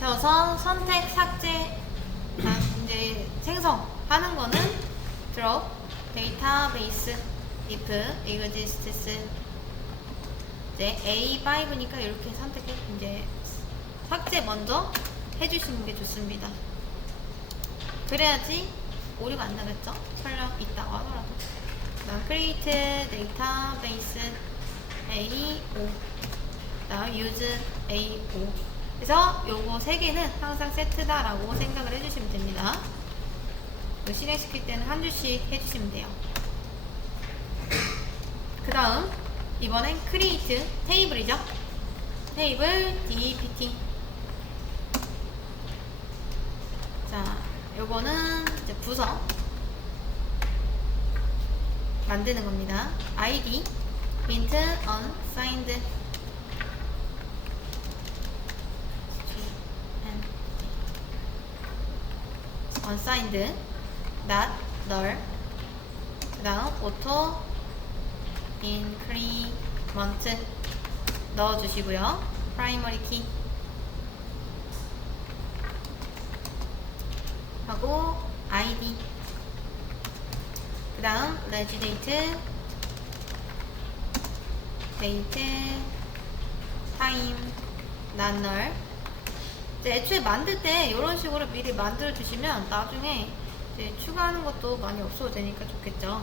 그래서 선택, 삭제, 이제 생성하는 거는 drop database if exists. 이제 A5니까 이렇게 선택해 이제 삭제 먼저 해주시는 게 좋습니다. 그래야지 오류가 안 나겠죠? 설령 있다고 하더라도. 그다음 create database A5, 그다음 use A5. 그래서 요거 세 개는 항상 세트다라고 생각을 해주시면 됩니다. 실행시킬 때는 한 줄씩 해주시면 돼요. 그 다음 이번엔 create 테이블이죠. 테이블 dpt. 자, 요거는 이제 부서 만드는 겁니다. id int unsigned unsigned not null. 그 다음 auto increment 넣어주시고요. primary key 하고 id. 그 다음 reg date time not null. 이제 애초에 만들 때 이런 식으로 미리 만들어 주시면 나중에 이제 추가하는 것도 많이 없어도 되니까 좋겠죠.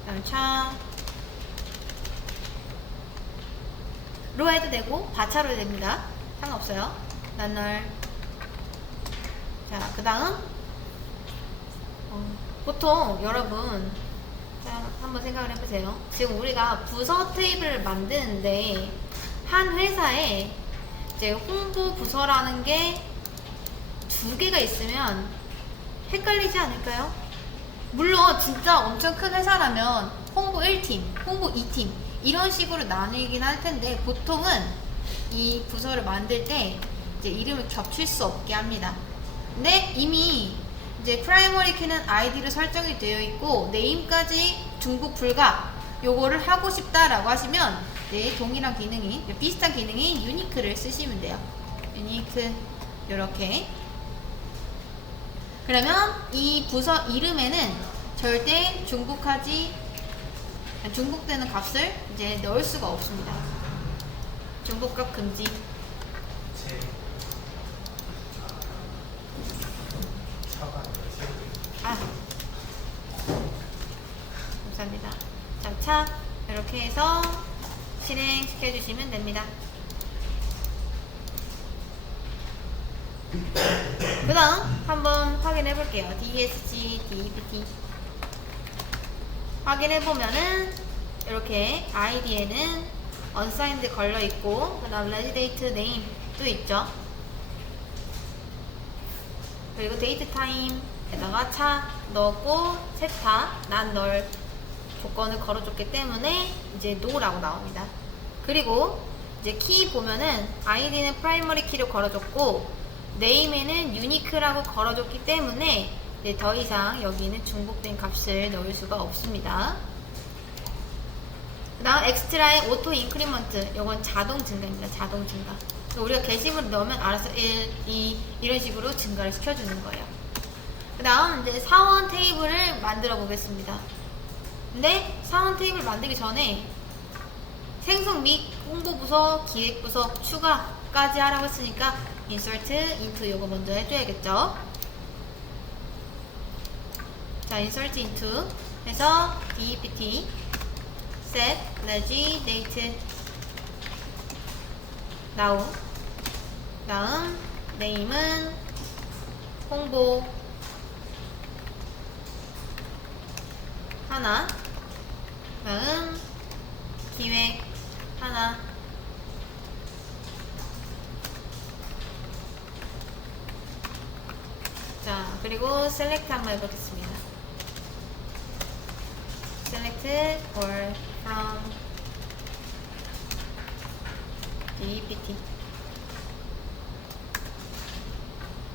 그 다음 참 로 해도 되고 바차로 해도 됩니다. 상관없어요. 난널. 자, 그 다음 보통 여러분 자, 한번 생각을 해보세요. 지금 우리가 부서 테이블을 만드는데 한 회사에 이제 홍보 부서라는 게 두 개가 있으면 헷갈리지 않을까요? 물론 진짜 엄청 큰 회사라면 홍보 1팀, 홍보 2팀 이런 식으로 나뉘긴 할 텐데 보통은 이 부서를 만들 때 이제 이름을 겹칠 수 없게 합니다. 근데 이미 이제 프라이머리 키는 아이디로 설정이 되어 있고 네임까지 중복 불가 요거를 하고 싶다라고 하시면 이제 동일한 기능이 비슷한 기능인 유니크를 쓰시면 돼요. 유니크 요렇게. 그러면 이 부서 이름에는 절대 중복되는 값을 이제 넣을 수가 없습니다. 중복값 금지. 감사합니다. 자, 이렇게 해서 실행시켜 주시면 됩니다. 그 다음 한번 확인해 볼게요. DSG, DPT 확인해 보면은 이렇게 ID에는 unsigned 걸려 있고 그 다음 residate name도 있죠. 그리고 date time에다가 차 넣었고 세타 not null 조건을 걸어줬기 때문에 이제 no라고 나옵니다. 그리고 이제 키 보면은 id는 primary key로 걸어줬고 name에는 unique라고 걸어줬기 때문에 이제 더 이상 여기는 중복된 값을 넣을 수가 없습니다. 그 다음 엑스트라의 auto increment 이건 자동 증가입니다. 자동 증가. 우리가 게시물을 넣으면 알아서 1, 2 이런 식으로 증가를 시켜주는 거예요. 그 다음 이제 사원 테이블을 만들어 보겠습니다. 근데 사원 테이블 만들기 전에 생성 및 홍보부서, 기획부서 추가까지 하라고 했으니까 insert into 요거 먼저 해줘야겠죠. 자, insert into 해서 dpt set reg date now. 다음 name은 홍보 하나. 다음 기획 하나. 자, 그리고 select 한번 해보겠습니다. select or from dpt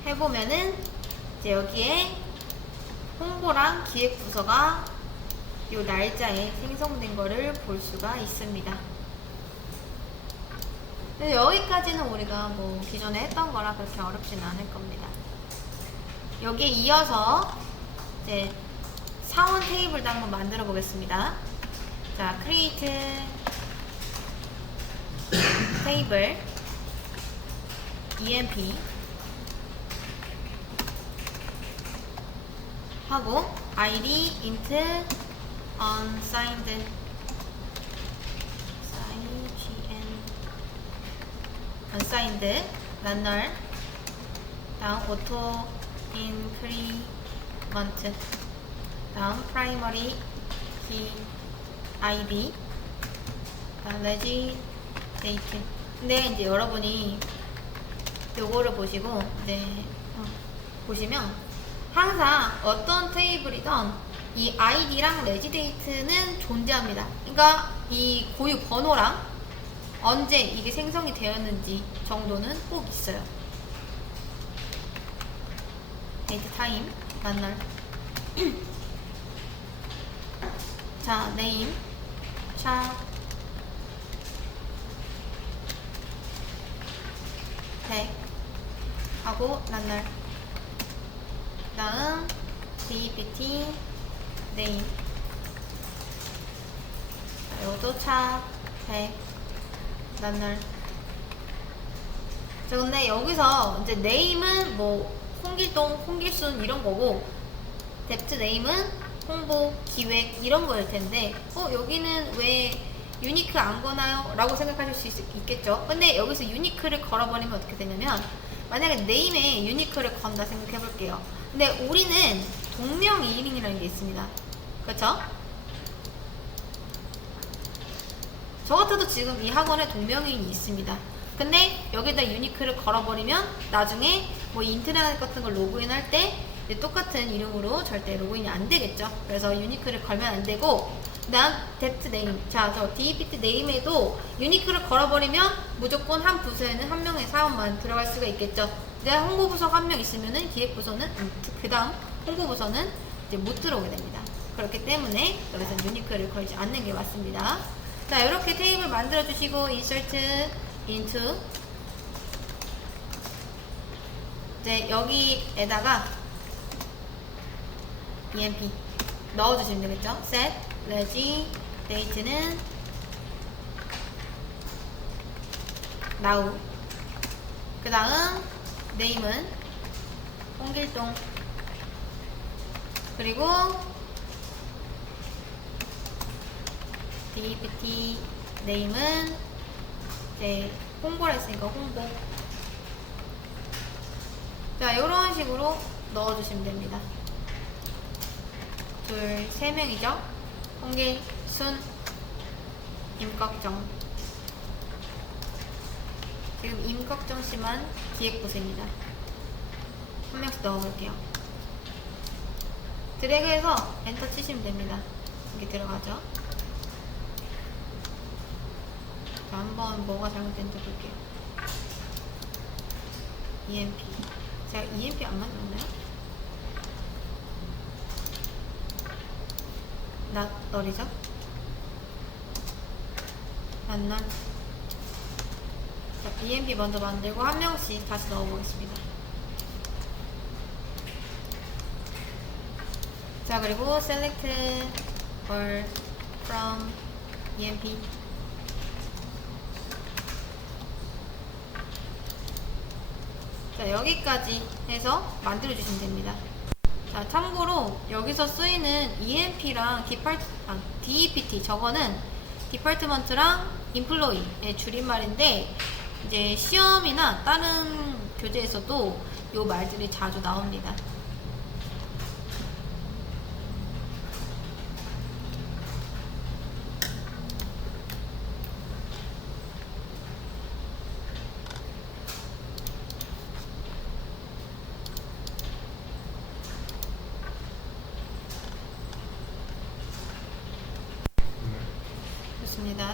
해보면은 이제 여기에 홍보랑 기획 부서가 요 날짜에 생성된 거를 볼 수가 있습니다. 근데 여기까지는 우리가 뭐 기존에 했던 거라 그렇게 어렵진 않을 겁니다. 여기에 이어서 이제 사원 테이블도 한번 만들어 보겠습니다. 자, create 테이블 emp 하고 id int unsigned unsigned runner 다음 auto increment 다음 primary key id 다음 regi date. 근데 이제 여러분이 요거를 보시고 이제 보시면 항상 어떤 테이블이든 이 id랑 regi date는 존재합니다. 그러니까 이 고유 번호랑 언제 이게 생성이 되었는지 정도는 꼭 있어요. 데이트 타임 만날 자, 네임 샵 백 하고 만날 다음 dpt 네임 요도 차 백 만날. 자, 근데 여기서 이제 네임은 뭐 홍길동, 홍길순 이런 거고 뎁트 네임은 홍보, 기획 이런 거일 텐데 여기는 왜 유니크 안 거나요? 라고 생각하실 수 있겠죠. 근데 여기서 유니크를 걸어버리면 어떻게 되냐면 만약에 네임에 유니크를 건다 생각해 볼게요. 근데 우리는 동명이인이라는 게 있습니다. 그렇죠? 저 같아도 지금 이 학원에 동명이인이 있습니다. 근데 여기다 유니크를 걸어버리면 나중에 뭐 인트라넷 같은 걸 로그인 할 때 똑같은 이름으로 절대 로그인이 안 되겠죠. 그래서 유니크를 걸면 안 되고, 그다음 뎁트 네임. 자, 저 dpt 네임에도 유니크를 걸어버리면 무조건 한 부서에는 한 명의 사원만 들어갈 수가 있겠죠. 이제 홍보부서가 한 명 있으면은 기획부서는 그다음 홍보부서는 이제 못 들어오게 됩니다. 그렇기 때문에 여기서 유니크를 걸지 않는 게 맞습니다. 자, 이렇게 테이블 만들어 주시고 insert into 이제 여기에다가 emp 넣어주시면 되겠죠. set regi date는 now 그 다음 name은 홍길동 그리고 dpt name은 이제 홍보를 했으니까 홍보. 자, 이런 식으로 넣어주시면 됩니다. 세 명이죠. 홍길순, 임꺽정. 지금 임꺽정 씨만 기획부서입니다. 한 명씩 넣어볼게요. 드래그해서 엔터 치시면 됩니다. 이게 들어가죠. 자, 한번 뭐가 잘못된지 볼게요. emp. 제가 emp 안 만들었나요? 낫널이죠? 낫널. 자, emp 먼저 만들고 한 명씩 다시 넣어보겠습니다. 자, 그리고 select all from emp. 자, 여기까지 해서 만들어 주시면 됩니다. 자, 참고로 여기서 쓰이는 EMP랑 DEPT 저거는 디파트먼트랑 인플로이의 줄임말인데 이제 시험이나 다른 교재에서도 요 말들이 자주 나옵니다.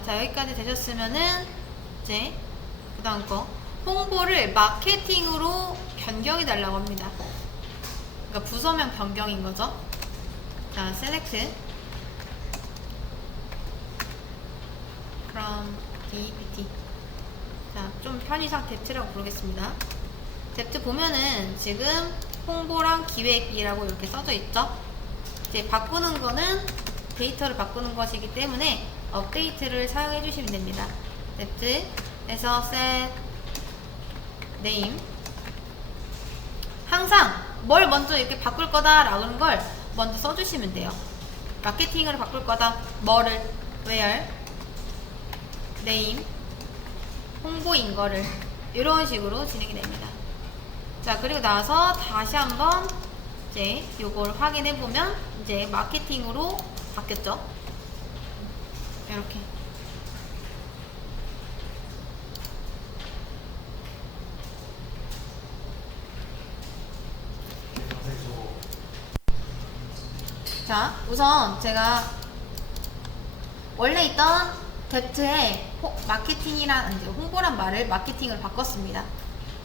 자, 여기까지 되셨으면은 이제 그 다음 거 홍보를 마케팅으로 변경해 달라고 합니다. 그러니까 부서명 변경인 거죠. 자, select from DPT 자, 좀 편의상 뎁트라고 부르겠습니다. 뎁트 보면은 지금 홍보랑 기획이라고 이렇게 써져 있죠. 이제 바꾸는 거는 데이터를 바꾸는 것이기 때문에 업데이트를 사용해 주시면 됩니다. 뎁트에서 set name, 항상 뭘 먼저 이렇게 바꿀 거다라는 걸 먼저 써주시면 돼요. 마케팅을 바꿀 거다, 뭐를, where, name, 홍보인 거를, 이런 식으로 진행이 됩니다. 자, 그리고 나서 다시 한번 이제 요걸 확인해 보면 이제 마케팅으로 바뀌었죠. 이렇게. 자, 우선 제가 원래 있던 뎁트에 마케팅이란, 이제 홍보란 말을 마케팅을 바꿨습니다.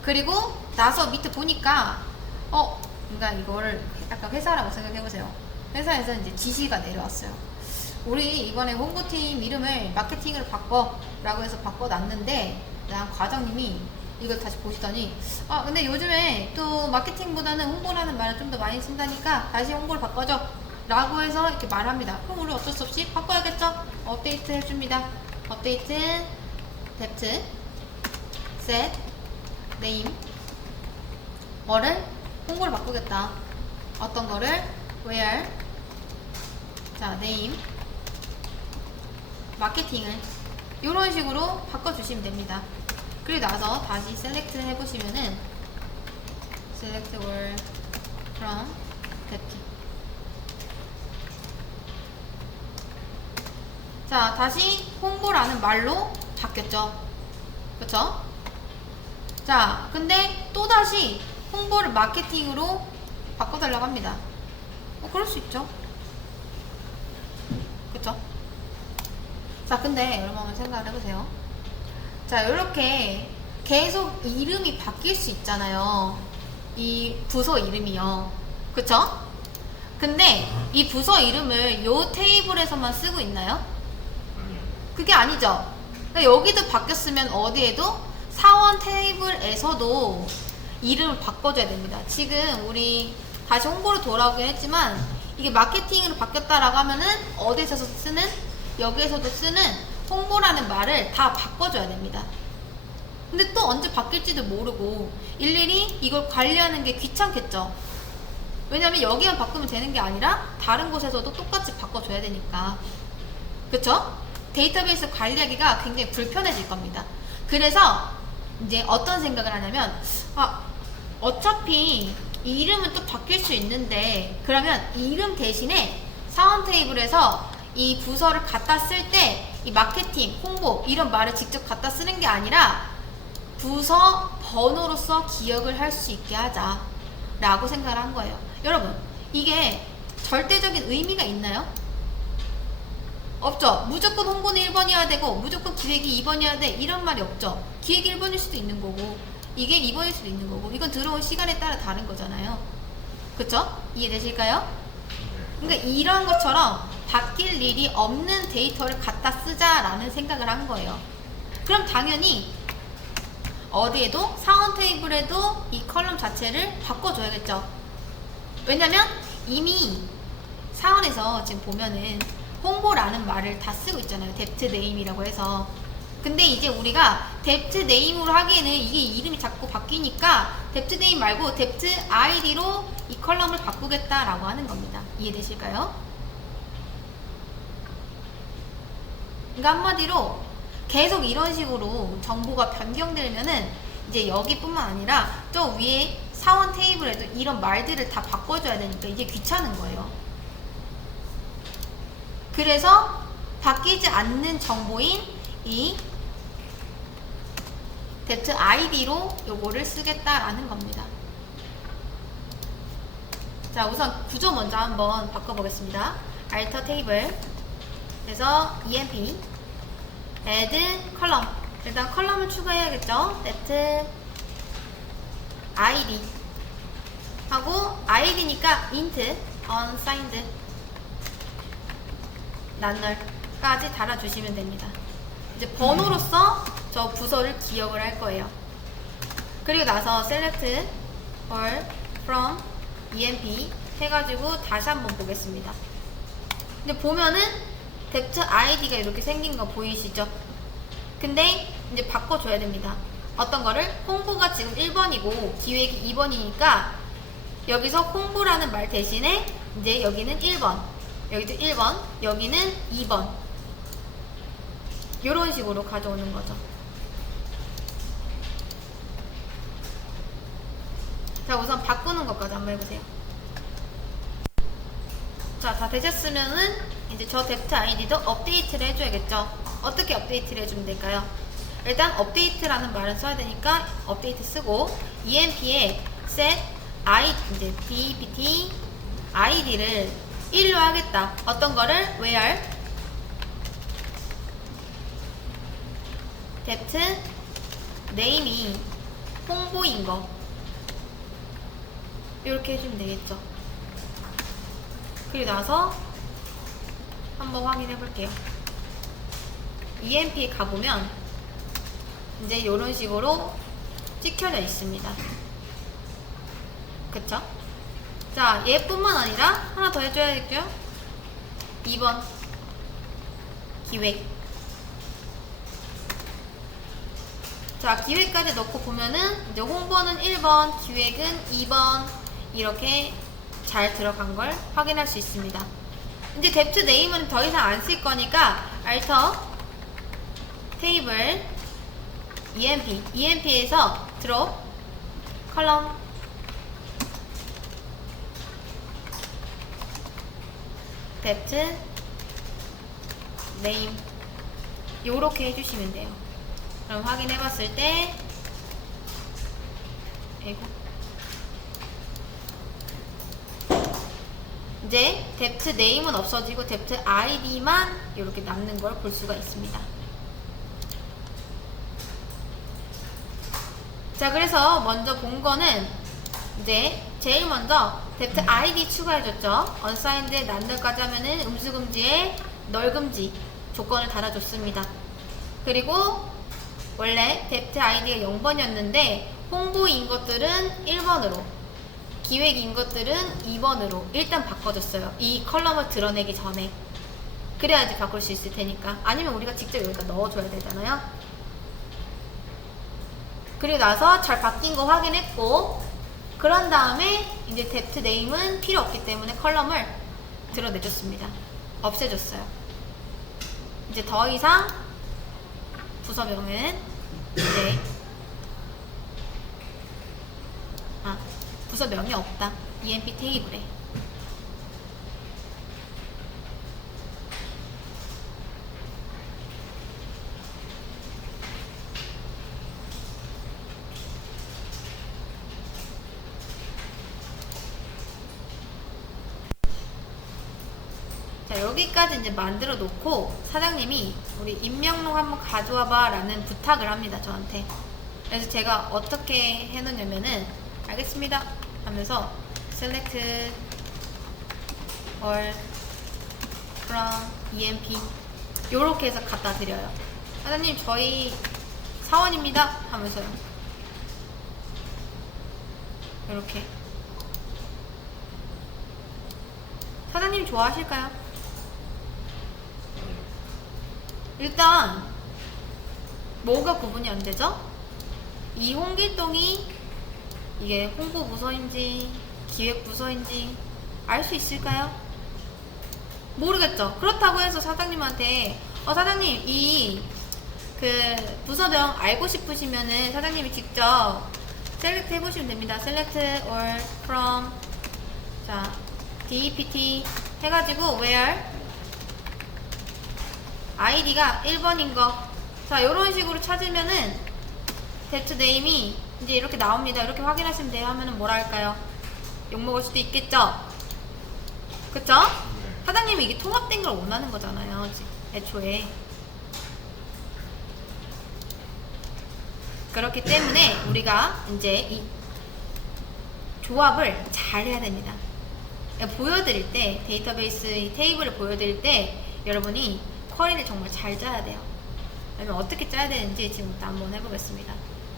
그리고 나서 밑에 보니까, 그러니까 이거를 약간 회사라고 생각해보세요. 회사에서 이제 지시가 내려왔어요. 우리 이번에 홍보팀 이름을 마케팅으로 바꿔라고 해서 바꿔놨는데, 그냥 과장님이 이걸 다시 보시더니, 근데 요즘에 또 마케팅보다는 홍보라는 말을 좀 더 많이 쓴다니까 다시 홍보를 바꿔줘 라고 해서 이렇게 말합니다. 그럼 우리 어쩔 수 없이 바꿔야겠죠? 업데이트 해줍니다. 업데이트 뎁트 set name, 뭐를? 홍보를 바꾸겠다. 어떤 거를? where, 자, name, 마케팅을 이런 식으로 바꿔주시면 됩니다. 그리고 나서 다시 select 해보시면은 select word from 뎁트. 자, 다시 홍보라는 말로 바뀌었죠. 그쵸? 자, 근데 또다시 홍보를 마케팅으로 바꿔달라고 합니다. 그럴 수 있죠. 그쵸? 자, 근데 여러분 한번 생각을 해보세요. 자, 이렇게 계속 이름이 바뀔 수 있잖아요. 이 부서 이름이요. 그쵸? 근데 이 부서 이름을 요 테이블에서만 쓰고 있나요? 그게 아니죠. 그러니까 여기도 바뀌었으면 어디에도 사원 테이블에서도 이름을 바꿔줘야 됩니다. 지금 우리 다시 홍보로 돌아오긴 했지만 이게 마케팅으로 바뀌었다라고 하면은 어디에서 쓰는, 여기에서도 쓰는 홍보라는 말을 다 바꿔줘야 됩니다. 근데 또 언제 바뀔지도 모르고 일일이 이걸 관리하는 게 귀찮겠죠. 왜냐면 여기만 바꾸면 되는 게 아니라 다른 곳에서도 똑같이 바꿔줘야 되니까. 그쵸? 데이터베이스 관리하기가 굉장히 불편해질 겁니다. 그래서 이제 어떤 생각을 하냐면, 어차피 이름은 또 바뀔 수 있는데 그러면 이름 대신에 사원 테이블에서 이 부서를 갖다 쓸 때 이 마케팅, 홍보 이런 말을 직접 갖다 쓰는 게 아니라 부서 번호로서 기억을 할 수 있게 하자 라고 생각을 한 거예요. 여러분, 이게 절대적인 의미가 있나요? 없죠. 무조건 홍보는 1번이어야 되고 무조건 기획이 2번이어야 돼 이런 말이 없죠. 기획이 1번일 수도 있는 거고 이게 2번일 수도 있는 거고 이건 들어온 시간에 따라 다른 거잖아요. 그쵸? 이해되실까요? 그러니까 이런 것처럼 바뀔 일이 없는 데이터를 갖다 쓰자라는 생각을 한 거예요. 그럼 당연히 어디에도 사원 테이블에도 이 컬럼 자체를 바꿔줘야겠죠. 왜냐면 이미 사원에서 지금 보면은 홍보라는 말을 다 쓰고 있잖아요. 뎁트 네임이라고 해서. 근데 이제 우리가 뎁트 네임으로 하기에는 이게 이름이 자꾸 바뀌니까 뎁트 네임 말고 뎁트 아이디로 이 컬럼을 바꾸겠다라고 하는 겁니다. 이해되실까요? 그러니까 한마디로 계속 이런 식으로 정보가 변경되면은 이제 여기뿐만 아니라 저 위에 사원 테이블에도 이런 말들을 다 바꿔줘야 되니까 이게 귀찮은 거예요. 그래서 바뀌지 않는 정보인 이 뎁트 아이디로 요거를 쓰겠다라는 겁니다. 자, 우선 구조 먼저 한번 바꿔보겠습니다. alter 테이블 그래서 emp add 컬럼, 일단 컬럼을 추가해야겠죠. 뎁트 id 하고 id니까 int unsigned nul까지 달아주시면 됩니다. 이제 번호로서 저 부서를 기억을 할 거예요. 그리고 나서 select all from emp 해가지고 다시 한번 보겠습니다. 근데 보면은 depth id가 이렇게 생긴 거 보이시죠? 근데 이제 바꿔줘야 됩니다. 어떤 거를? 홍보가 지금 1번이고 기획이 2번이니까 여기서 홍보라는 말 대신에 이제 여기는 1번, 여기도 1번, 여기는 2번 이런 식으로 가져오는 거죠. 자, 우선 바꾸는 것까지 한번 해보세요. 자, 다 되셨으면은 이제 저 depth id도 업데이트를 해줘야겠죠. 어떻게 업데이트를 해주면 될까요? 일단 업데이트라는 말은 써야 되니까 업데이트 쓰고 emp에 set 이제 dpt id를 1로 하겠다. 어떤 거를? where depth name이 홍보인 거 이렇게 해주면 되겠죠. 그리고 나서 한번 확인해 볼게요. emp에 가보면 이제 이런 식으로 찍혀져 있습니다. 그쵸? 자, 얘뿐만 아니라 하나 더 해줘야겠죠? 2번 기획. 자, 기획까지 넣고 보면은 이제 홍보는 1번, 기획은 2번 이렇게 잘 들어간 걸 확인할 수 있습니다. 이제 depth name은 더 이상 안 쓸 거니까 alter table emp에서 drop column depth name 요렇게 해주시면 돼요. 그럼 확인해 봤을 때 이제 depth name은 없어지고 depth id만 이렇게 남는 걸 볼 수가 있습니다. 자, 그래서 먼저 본 거는 이제 제일 먼저 depth id 추가해줬죠. unsigned 난널까지 하면은 음수금지에 널금지 조건을 달아줬습니다. 그리고 원래 depth id가 0번이었는데 홍보인 것들은 1번으로 기획인 것들은 2번으로 일단 바꿔줬어요. 이 컬럼을 드러내기 전에. 그래야지 바꿀 수 있을 테니까. 아니면 우리가 직접 여기다 넣어줘야 되잖아요. 그리고 나서 잘 바뀐 거 확인했고, 그런 다음에 이제 depth name은 필요 없기 때문에 컬럼을 드러내줬습니다. 없애줬어요. 이제 더 이상 부서명은 이제 부서명이 없다. emp 테이블에. 자, 여기까지 이제 만들어 놓고 사장님이 우리 임명록 한번 가져와봐 라는 부탁을 합니다, 저한테. 그래서 제가 어떻게 해놓냐면은 알겠습니다 하면서 select all from emp 요렇게 해서 갖다 드려요. 사장님 저희 사원입니다 하면서요. 이렇게. 사장님 좋아하실까요? 일단 뭐가 구분이 안 되죠? 이 홍길동이 이게 홍보 부서인지 기획 부서인지 알 수 있을까요? 모르겠죠. 그렇다고 해서 사장님한테 사장님 이 그 부서명 알고 싶으시면은 사장님이 직접 셀렉트 해보시면 됩니다. select all from 자 dpt 해가지고 where id가 1번인 거. 자, 요런 식으로 찾으면은 depth name이 이제 이렇게 나옵니다. 이렇게 확인하시면 돼요. 하면은 뭐라 할까요? 욕먹을 수도 있겠죠? 그쵸? 사장님이 이게 통합된 걸 원하는 거잖아요. 애초에. 그렇기 때문에 우리가 이제 이 조합을 잘 해야 됩니다. 보여드릴 때, 데이터베이스 이 테이블을 보여드릴 때 여러분이 쿼리를 정말 잘 짜야 돼요. 그러면 어떻게 짜야 되는지 지금부터 한번 해보겠습니다.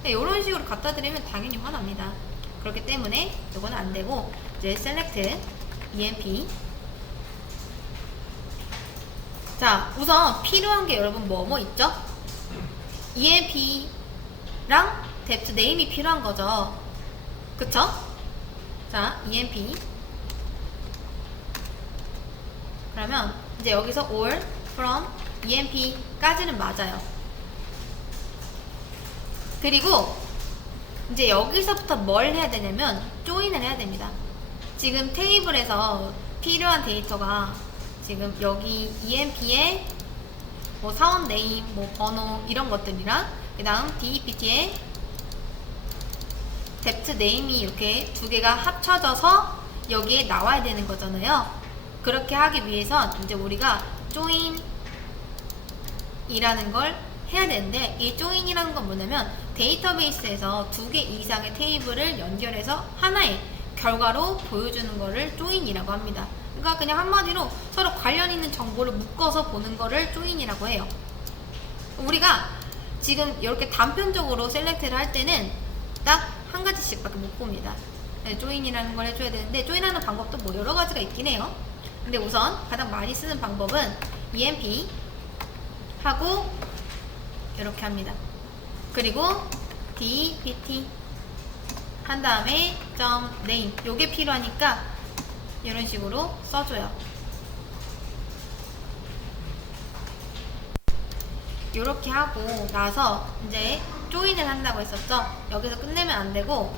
이런 식으로 갖다 드리면 당연히 화납니다. 그렇기 때문에 이거는 안 되고, 이제 select emp. 자, 우선 필요한 게 여러분 뭐뭐 있죠? emp랑 depth name이 필요한 거죠. 그쵸? 자, emp. 그러면 이제 여기서 all from emp까지는 맞아요. 그리고 이제 여기서부터 뭘 해야 되냐면 조인을 해야 됩니다. 지금 테이블에서 필요한 데이터가 지금 여기 emp에 뭐 사원 네임, 뭐 번호 이런 것들이랑 그 다음 dept에 depth name이 이렇게 두 개가 합쳐져서 여기에 나와야 되는 거잖아요. 그렇게 하기 위해서 이제 우리가 join 이라는 걸 해야 되는데, 이 join이라는 건 뭐냐면 데이터베이스에서 두 개 이상의 테이블을 연결해서 하나의 결과로 보여주는 거를 join이라고 합니다. 그러니까 그냥 한마디로 서로 관련 있는 정보를 묶어서 보는 거를 join이라고 해요. 우리가 지금 이렇게 단편적으로 셀렉트를 할 때는 딱 한 가지씩밖에 못 봅니다. 네, join이라는 걸 해줘야 되는데, join하는 방법도 뭐 여러 가지가 있긴 해요. 근데 우선 가장 많이 쓰는 방법은 emp 하고 이렇게 합니다. 그리고 dpt 한 다음에 .name 요게 필요하니까 이런 식으로 써줘요. 이렇게 하고 나서 이제 join을 한다고 했었죠. 여기서 끝내면 안 되고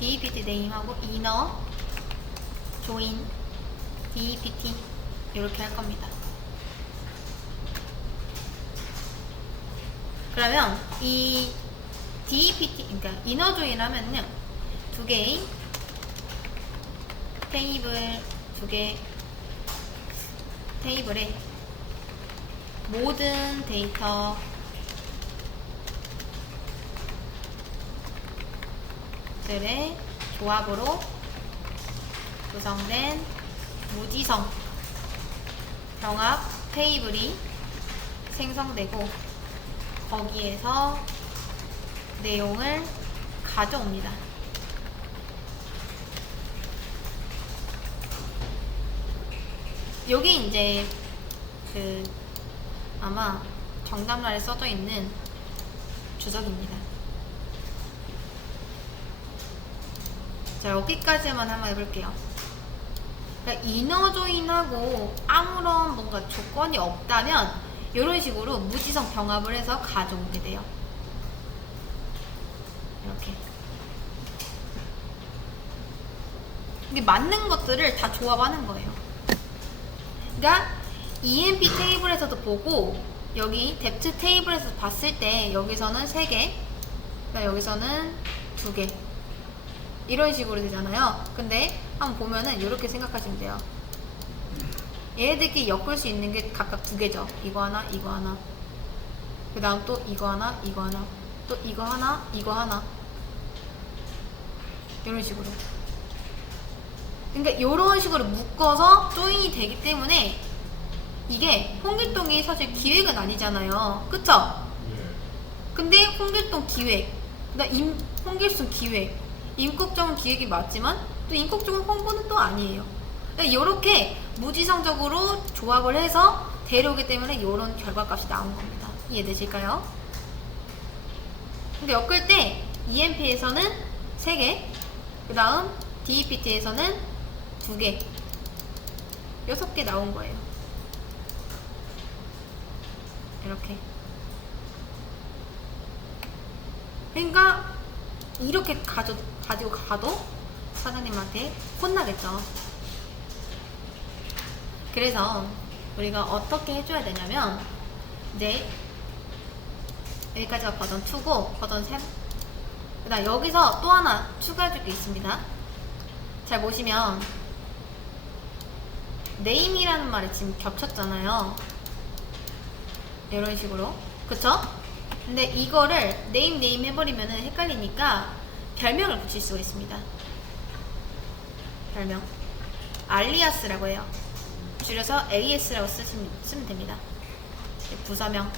dpt name 하고 inner join dpt 이렇게 할 겁니다. 그러면 이 dpt, 그러니까 inner join 하면요, 두 개의 테이블, 두 개 테이블에 모든 데이터들의 조합으로 구성된 무지성 병합 테이블이 생성되고 거기에서 내용을 가져옵니다. 여기 이제 아마 정답란에 써져 있는 주석입니다. 자, 여기까지만 한번 해볼게요. 그러니까 이너 조인하고 아무런 뭔가 조건이 없다면 이런 식으로 무지성 병합을 해서 가져오게 돼요. 이렇게. 이게 맞는 것들을 다 조합하는 거예요. 그러니까 emp 테이블에서도 보고 여기 depth 테이블에서 봤을 때 여기서는 3개, 그러니까 여기서는 2개 이런 식으로 되잖아요. 근데 한번 보면은 이렇게 생각하시면 돼요. 얘네들끼리 엮을 수 있는 게 각각 2개죠. 이거 하나, 이거 하나. 그 다음 또 이거 하나, 이거 하나. 또 이거 하나, 이거 하나. 이런 식으로. 그러니까 이런 식으로 묶어서 조인이 되기 때문에 이게 홍길동이 사실 기획은 아니잖아요. 그쵸? 근데 홍길동 기획, 그다음 홍길동 기획, 임국정은 기획이 맞지만 또 임국정은 홍보는 또 아니에요. 이렇게 무지성적으로 조합을 해서 데려오기 때문에 이런 결과값이 나온 겁니다. 이해되실까요? 근데 엮을 때 EMP에서는 3개, 그 다음 DEPT에서는 2개, 6개 나온 거예요. 이렇게. 그러니까 이렇게 가지고 가도 사장님한테 혼나겠죠. 그래서 우리가 어떻게 해줘야 되냐면 이제 여기까지가 버전 2고 버전 3. 그다음 여기서 또 하나 추가해줄 게 있습니다. 잘 보시면 네임이라는 말이 지금 겹쳤잖아요. 이런 식으로. 그쵸? 근데 이거를 네임 해버리면 헷갈리니까 별명을 붙일 수가 있습니다. 별명 알리아스라고 해요. 줄여서 AS라고 쓰면 됩니다. 부서명.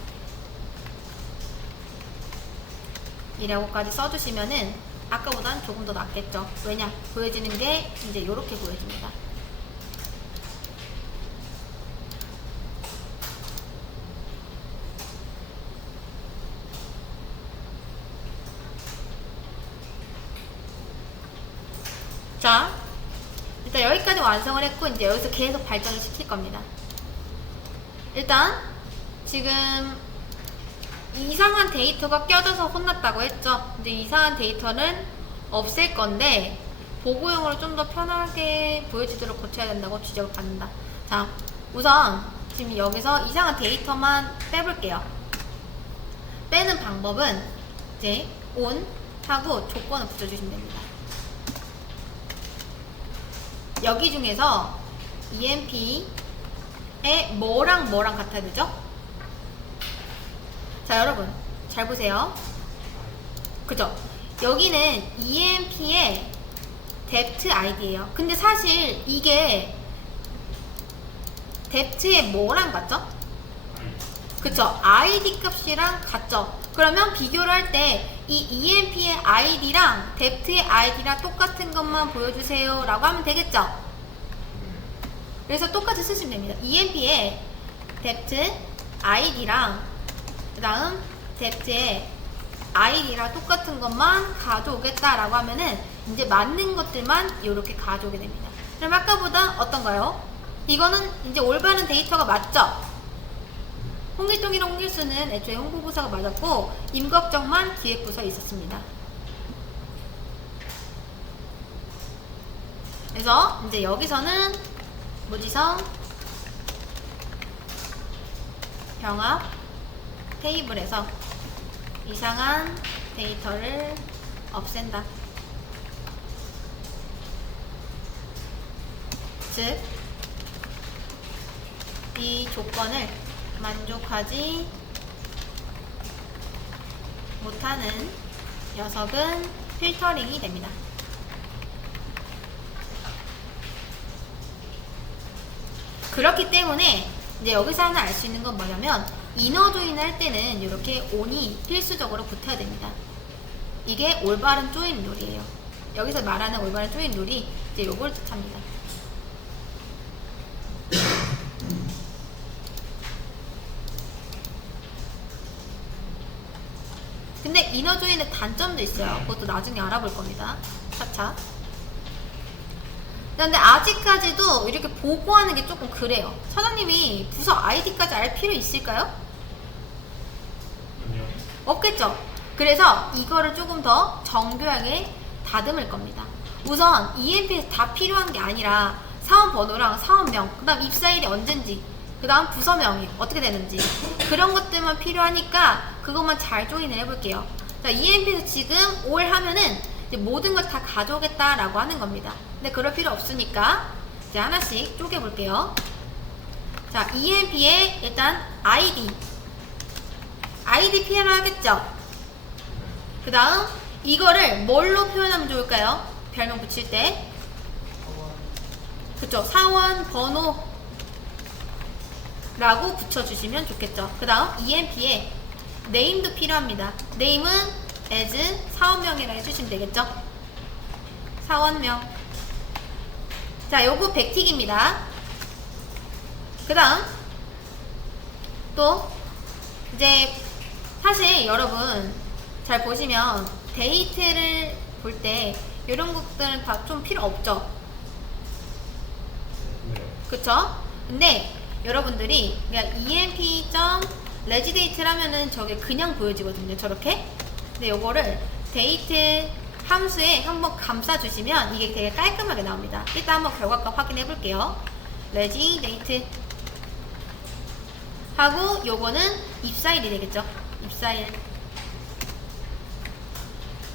이라고까지 써주시면은 아까보단 조금 더 낫겠죠. 왜냐? 보여지는 게 이제 이렇게 보여집니다. 자, 일단 여기까지 완성을 했고 이제 여기서 계속 발전을 시킬 겁니다. 일단 지금 이상한 데이터가 껴져서 혼났다고 했죠. 이제 이상한 데이터는 없앨 건데 보고용으로 좀 더 편하게 보여지도록 고쳐야 된다고 지적을 받는다. 자, 우선 지금 여기서 이상한 데이터만 빼볼게요. 빼는 방법은 이제 on 하고 조건을 붙여주시면 됩니다. 여기 중에서 EMP에 뭐랑 뭐랑 같아야 되죠? 자, 여러분 잘 보세요. 그죠? 여기는 EMP의 depth id예요. 근데 사실 이게 depth의 뭐랑 같죠? 그쵸? id 값이랑 같죠? 그러면 비교를 할 때 이 EMP의 id랑 depth의 id랑 똑같은 것만 보여주세요 라고 하면 되겠죠? 그래서 똑같이 쓰시면 됩니다. EMP의 depth id랑 그 다음 depth의 id랑 똑같은 것만 가져오겠다라고 하면은 이제 맞는 것들만 이렇게 가져오게 됩니다. 그럼 아까보다 어떤가요? 이거는 이제 올바른 데이터가 맞죠? 홍길동이랑 홍길수는 애초에 홍보부서가 맞았고 임꺽정만 기획부서에 있었습니다. 그래서 이제 여기서는 무지성 병합 테이블에서 이상한 데이터를 없앤다. 즉, 이 조건을 만족하지 못하는 녀석은 필터링이 됩니다. 그렇기 때문에 이제 여기서 하나 알 수 있는 건 뭐냐면 이너 조인을 할 때는 이렇게 on이 필수적으로 붙어야 됩니다. 이게 올바른 조인 룰이에요. 여기서 말하는 올바른 조인 룰이 이제 요걸 뜻합니다. 근데 이너 조인의 단점도 있어요. 그것도 나중에 알아볼 겁니다. 차차. 근데 아직까지도 이렇게 보고하는 게 조금 그래요. 사장님이 부서 아이디까지 알 필요 있을까요? 아니요. 없겠죠. 그래서 이거를 조금 더 정교하게 다듬을 겁니다. 우선 EMP에서 다 필요한 게 아니라 사원 번호랑 사원명, 그 다음 입사일이 언젠지, 그 다음 부서명이 어떻게 되는지 그런 것들만 필요하니까 그것만 잘 조인을 해볼게요. 자, EMP에서 지금 올 하면은 이제 모든 걸 다 가져오겠다라고 하는 겁니다. 근데 그럴 필요 없으니까 이제 하나씩 쪼개볼게요. 자, EMP에 일단 ID 필요하겠죠? 그 다음 이거를 뭘로 표현하면 좋을까요? 별명 붙일 때 그쵸? 사원 번호 라고 붙여주시면 좋겠죠. 그 다음 EMP에 name도 필요합니다. name은 as 사원명이라 해주시면 되겠죠. 사원명. 자, 요거 백틱입니다. 그 다음 또 이제 사실 여러분 잘 보시면 데이트를 볼 때 이런 것들은 다 좀 필요 없죠. 네. 그쵸? 근데 여러분들이 그냥 emp.regidate를 하면은 저게 그냥 보여지거든요. 저렇게. 근데 요거를 데이트 함수에 한번 감싸주시면 이게 되게 깔끔하게 나옵니다. 일단 한번 결과값 확인해 볼게요. regidate 하고 요거는 입사일이 되겠죠. 입사일.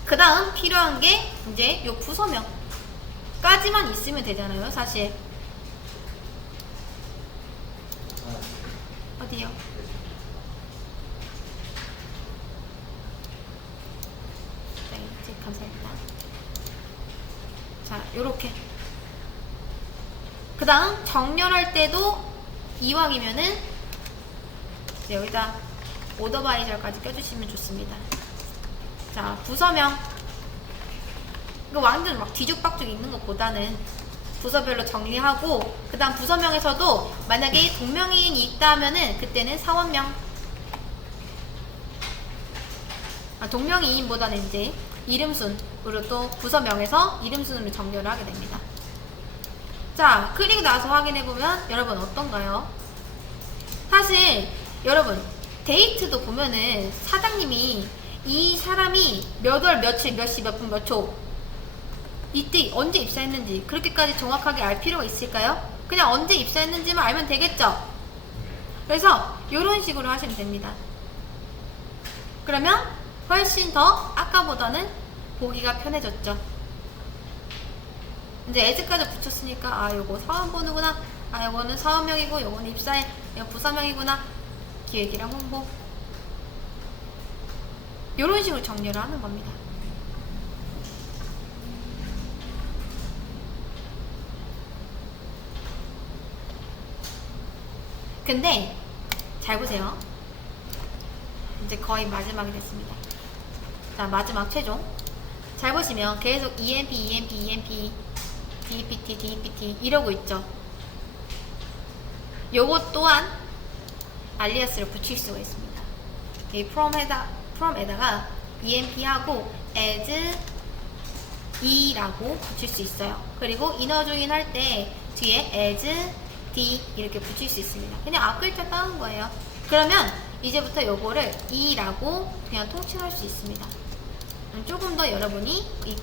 그 다음 필요한 게 이제 요 부서명까지만 있으면 되잖아요. 사실. 어디요? 네, 감사합니다. 자, 요렇게. 그 다음 정렬할 때도 이왕이면은 이제 여기다 오더바이저까지 껴주시면 좋습니다. 자, 부서명. 이거 완전 막 뒤죽박죽 있는 것보다는 부서별로 정리하고, 그 다음 부서명에서도 만약에 동명이인이 있다 하면은 그때는 사원명. 동명이인보다는 이제 이름순으로 또 부서명에서 이름순으로 정렬을 하게 됩니다. 자, 그리고 나서 확인해보면 여러분 어떤가요? 사실 여러분 데이트도 보면은 사장님이 이 사람이 몇 월 며칠 몇 시 몇 분 몇 초 이때 언제 입사했는지 그렇게까지 정확하게 알 필요가 있을까요? 그냥 언제 입사했는지만 알면 되겠죠? 그래서 이런 식으로 하시면 됩니다. 그러면 훨씬 더 아까보다는 보기가 편해졌죠. 이제 as까지 붙였으니까 아 요거 사원번호구나, 아 요거는 사원명이고 요거는 입사일, 이거 부사명이구나, 기획이랑 홍보, 요런 식으로 정리를 하는 겁니다. 근데 잘 보세요. 이제 거의 마지막이 됐습니다. 자, 마지막 최종. 잘 보시면 계속 EMP, EMP, EMP, DEPT, DEPT 이러고 있죠. 요것 또한 알리아스를 붙일 수가 있습니다. 이 from에다가 EMP하고 as E라고 붙일 수 있어요. 그리고 인어 조인 할 때 뒤에 as D 이렇게 붙일 수 있습니다. 그냥 앞글자 따는 거예요. 그러면 이제부터 요거를 E라고 그냥 통칭할 수 있습니다. 조금 더 여러분이 이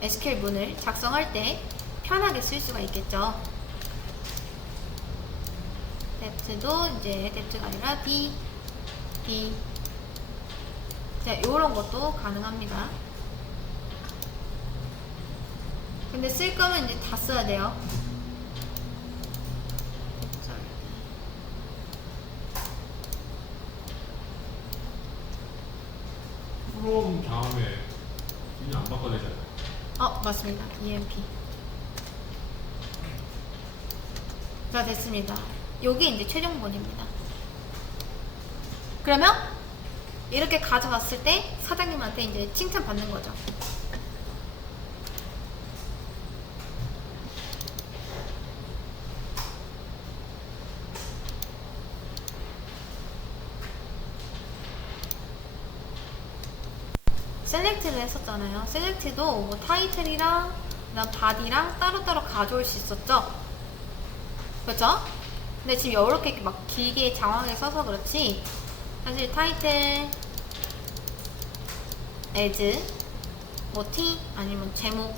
SQL 문을 작성할 때 편하게 쓸 수가 있겠죠. depth도 이제 depth가 아니라 D. 자, 요런 것도 가능합니다. 근데 쓸 거면 이제 다 써야 돼요. 프롬 다음에 이제 안 바꿔내잖아요. 맞습니다. EMP. 자, 됐습니다. 요게 이제 최종본입니다. 그러면 이렇게 가져갔을 때 사장님한테 이제 칭찬받는 거죠. 셀렉트를 했었잖아요. 셀렉트도 뭐 타이틀이랑 그다음 바디랑 따로따로 가져올 수 있었죠. 그렇죠? 근데 지금 이렇게 막 길게 장황하게 써서 그렇지 사실 타이틀, as, 뭐 T 아니면 제목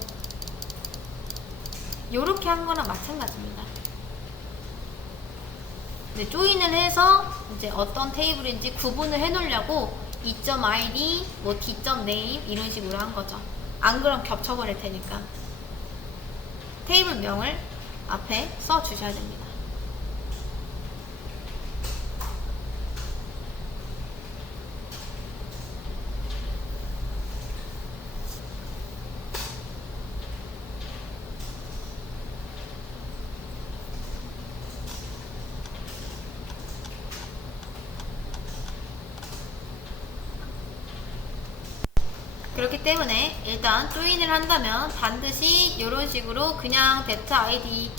요렇게 한 거랑 마찬가지입니다. 근데 조인을 해서 이제 어떤 테이블인지 구분을 해 놓으려고 e.id, 뭐 d.name 이런 식으로 한 거죠. 안 그럼 겹쳐버릴 테니까 테이블 명을 앞에 써 주셔야 됩니다. 그렇기 때문에 일단 조인을 한다면 반드시 이런 식으로 그냥 depth id,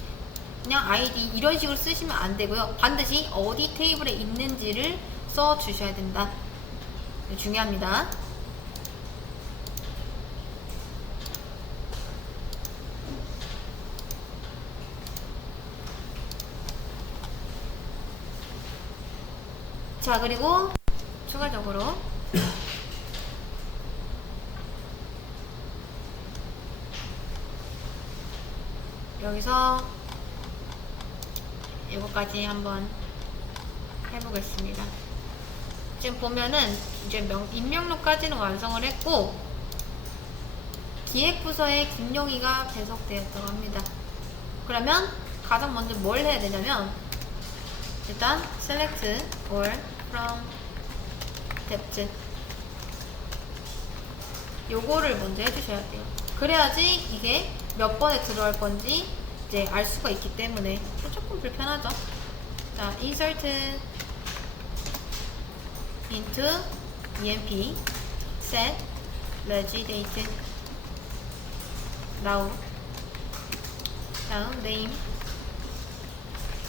그냥 id 이런 식으로 쓰시면 안 되고요. 반드시 어디 테이블에 있는지를 써 주셔야 된다. 중요합니다. 자, 그리고 추가적으로 여기서 이거까지 한번 해보겠습니다. 지금 보면은 이제 임명록까지는 완성을 했고 기획부서에 김용희가 배속되었다고 합니다. 그러면 가장 먼저 뭘 해야 되냐면 일단 select all from depth 요거를 먼저 해주셔야 돼요. 그래야지 이게 몇 번에 들어갈 건지 이제 알 수가 있기 때문에 조금 불편하죠. 자, insert into EMP set regi date now. 다음 name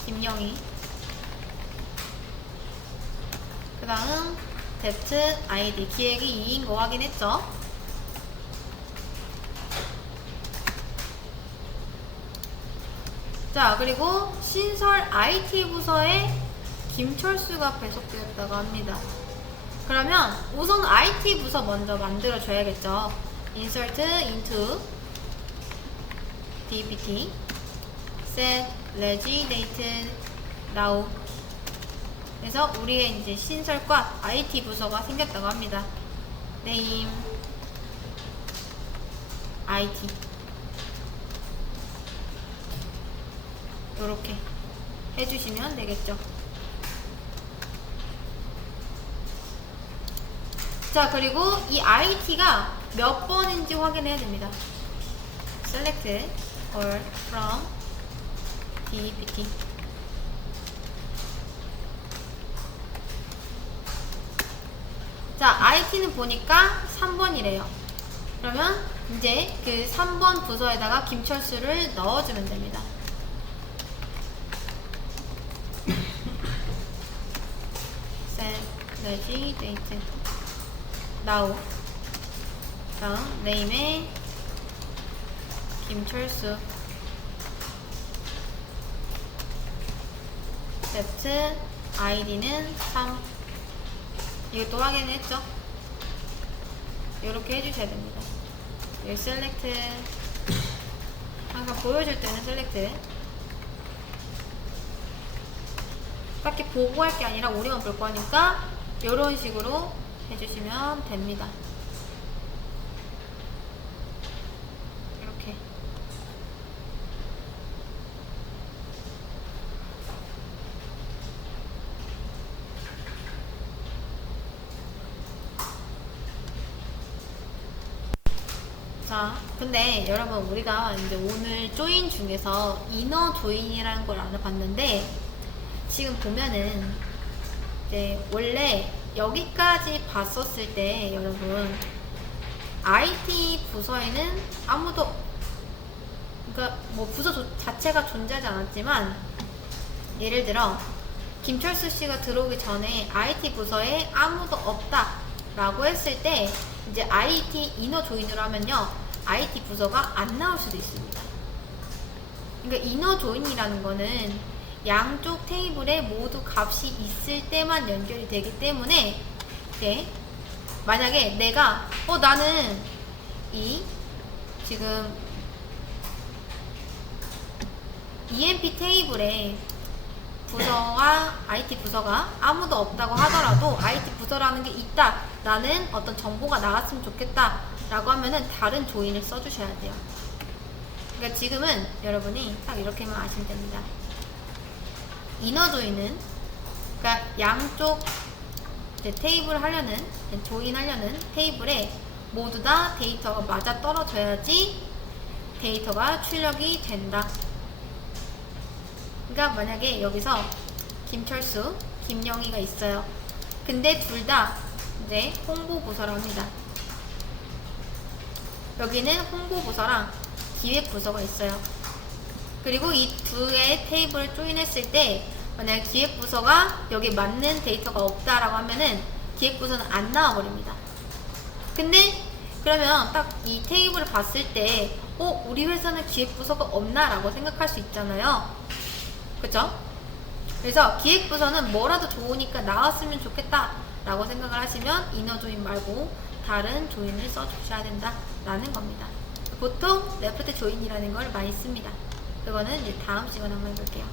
김영희. 그 다음 debt id 기획이 2인 거 확인했죠? 자, 그리고 신설 IT 부서에 김철수가 배속되었다고 합니다. 그러면 우선 IT 부서 먼저 만들어 줘야겠죠. insert into dpt set regi date now. 그래서 우리의 이제 신설과 IT 부서가 생겼다고 합니다. name IT 이렇게 해주시면 되겠죠. 자, 그리고 이 IT가 몇 번인지 확인해야 됩니다. select all from dpt. 자, IT는 보니까 3번이래요. 그러면 이제 그 3번 부서에다가 김철수를 넣어주면 됩니다. set regi date now. 다음 name에 김철수, debt id는 3. 이것도 확인했죠? 이렇게 해주셔야 됩니다. 여기 select, 항상 보여줄 때는 select. 딱히 보고할 게 아니라 우리만 볼 거니까 이런 식으로 해주시면 됩니다. 이렇게. 자, 근데 여러분, 우리가 이제 오늘 조인 중에서 이너 조인이라는 걸 알아봤는데, 지금 보면은 이제 원래 여기까지 봤었을 때 여러분, IT 부서에는 아무도, 그러니까 뭐 부서 자체가 존재하지 않았지만, 예를 들어 김철수 씨가 들어오기 전에 IT 부서에 아무도 없다 라고 했을 때, 이제 IT 이너 조인으로 하면요, IT 부서가 안 나올 수도 있습니다. 그러니까 이너 조인이라는 거는 양쪽 테이블에 모두 값이 있을 때만 연결이 되기 때문에, 이렇게 만약에 내가 나는 이 지금 EMP 테이블에 부서와 IT 부서가 아무도 없다고 하더라도 IT 부서라는 게 있다, 라는 어떤 정보가 나갔으면 좋겠다 라고 하면은 다른 조인을 써주셔야 돼요. 그러니까 지금은 여러분이 딱 이렇게만 아시면 됩니다. 이너 조인은, 그러니까 양쪽 이제 테이블 하려는, 조인 하려는 테이블에 모두 다 데이터가 맞아 떨어져야지 데이터가 출력이 된다. 그러니까 만약에 여기서 김철수, 김영희가 있어요. 근데 둘 다 이제 홍보부서라 합니다. 여기는 홍보부서랑 기획부서가 있어요. 그리고 이 두 개의 테이블을 조인했을 때 만약에 기획부서가 여기 맞는 데이터가 없다라고 하면은 기획부서는 안 나와버립니다. 근데 그러면 딱 이 테이블을 봤을 때 우리 회사는 기획부서가 없나? 라고 생각할 수 있잖아요. 그쵸? 그래서 기획부서는 뭐라도 좋으니까 나왔으면 좋겠다 라고 생각을 하시면 이너 조인 말고 다른 조인을 써주셔야 된다 라는 겁니다. 보통 레프트 조인이라는 걸 많이 씁니다. 그거는 이제 다음 시간에 한번 해볼게요.